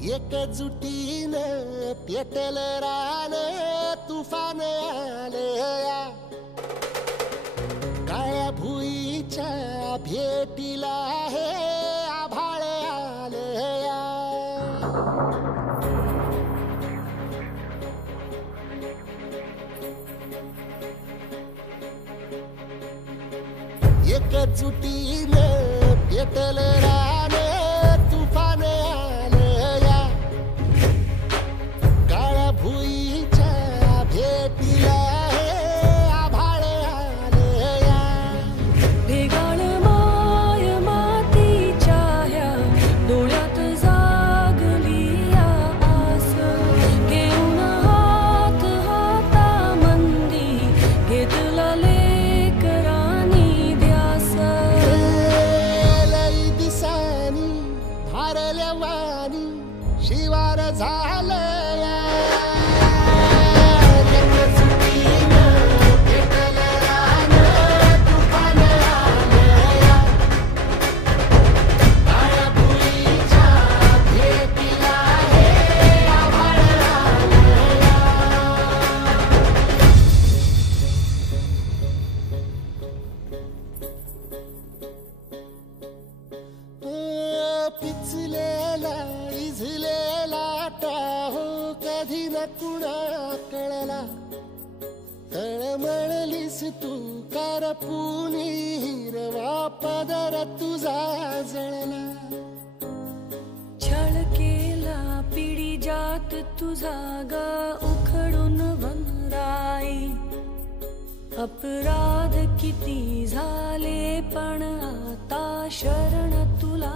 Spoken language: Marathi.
एकजुटीनं पेटल रान तुफान आलया काळ्या भुईच्या भेटीला हे आभाळ आलया एकजुटीनं पेटल रान तुफान आलया काळ्या भुईच्या भेटीला हे आभाळ आलया भेगाळ माय मातीच्या ह्या डोळ्यात जागली या आस घेऊन हात हातामंदी घेतला लेकरांनी ध्यास लई दिसानी भारल्या वाणी शिवार झालया एकजुटीनं पेटल रान तुफान आलया काळ्या भुईच्या भेटीला हे आभाळ आलया पिचलेला इझलेला टाहो कधी न कुणा कळला तळमळलीस तू कारपुनी हिरवा पदर तुझा जळला छळ केला पिढी जात तुझा ग उखडून वनराई अपराध किती झाले पण आता शरण तुला